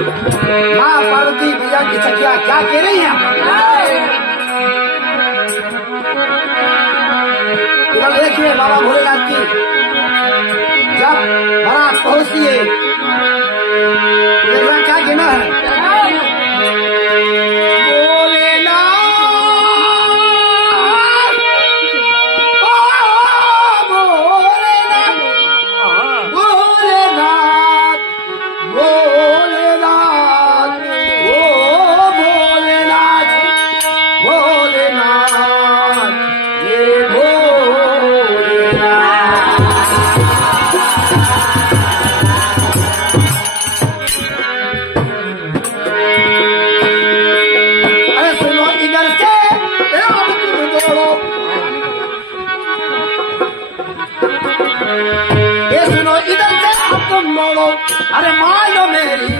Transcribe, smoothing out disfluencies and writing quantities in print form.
माँ पार्वती भैया की सखिया क्या कह रही हैं? केवल देखिए बाबा भोलेनाथ की जब बारात पहुंचती है क्या कहना है? अरे मान लो मेरी